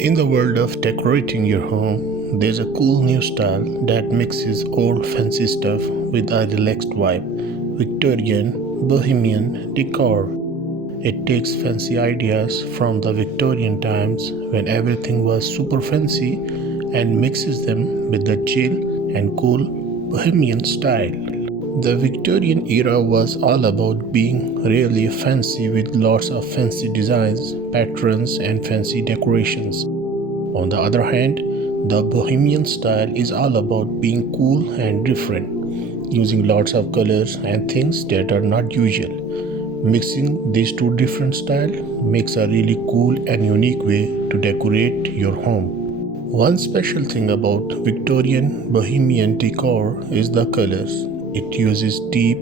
In the world of decorating your home, there's a cool new style that mixes old fancy stuff with a relaxed vibe. Victorian Bohemian Decor. It takes fancy ideas from the Victorian times when everything was super fancy and mixes them with the chill and cool Bohemian style. The Victorian era was all about being really fancy with lots of fancy designs, patterns, and fancy decorations. On the other hand, the Bohemian style is all about being cool and different, using lots of colors and things that are not usual. Mixing these two different styles makes a really cool and unique way to decorate your home. One special thing about Victorian Bohemian decor is the colors. It uses deep,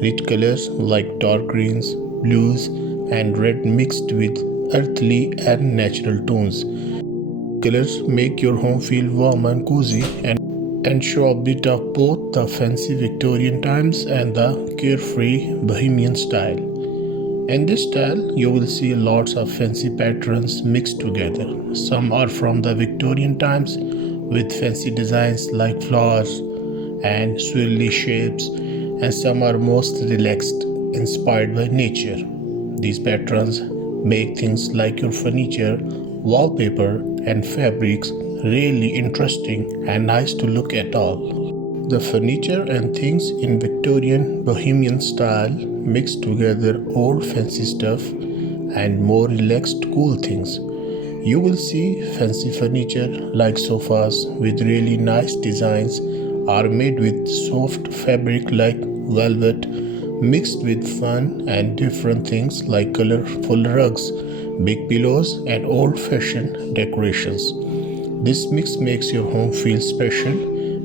rich colors like dark greens, blues, and red mixed with earthly and natural tones. Colors make your home feel warm and cozy and show a bit of both the fancy Victorian times and the carefree Bohemian style. In this style, you will see lots of fancy patterns mixed together. Some are from the Victorian times with fancy designs like flowers and swirly shapes, and some are most relaxed, inspired by nature. These patterns make things like your furniture, wallpaper, and fabrics really interesting and nice to look at all. The furniture and things in Victorian Bohemian style mix together old fancy stuff and more relaxed cool things. You will see fancy furniture like sofas with really nice designs are made with soft fabric like velvet mixed with fun and different things like colorful rugs, big pillows, and old-fashioned decorations. This mix makes your home feel special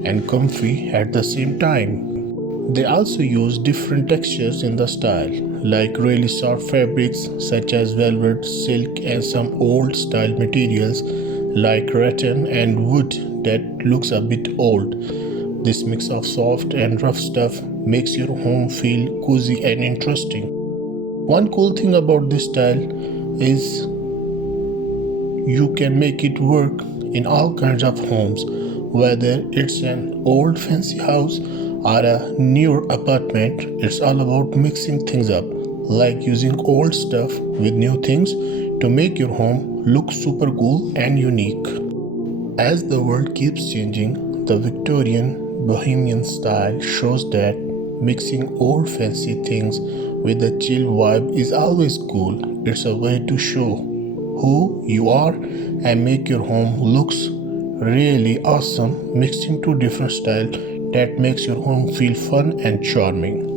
and comfy at the same time. They also use different textures in the style, like really soft fabrics such as velvet, silk, and some old-style materials like rattan and wood that looks a bit old. This mix of soft and rough stuff makes your home feel cozy and interesting. One cool thing about this style is you can make it work in all kinds of homes, whether it's an old fancy house or a newer apartment. It's all about mixing things up, like using old stuff with new things to make your home look super cool and unique. As the world keeps changing, the Victorian Bohemian style shows that mixing old fancy things with a chill vibe is always cool. It's a way to show who you are and make your home looks really awesome. Mixing two different styles that makes your home feel fun and charming.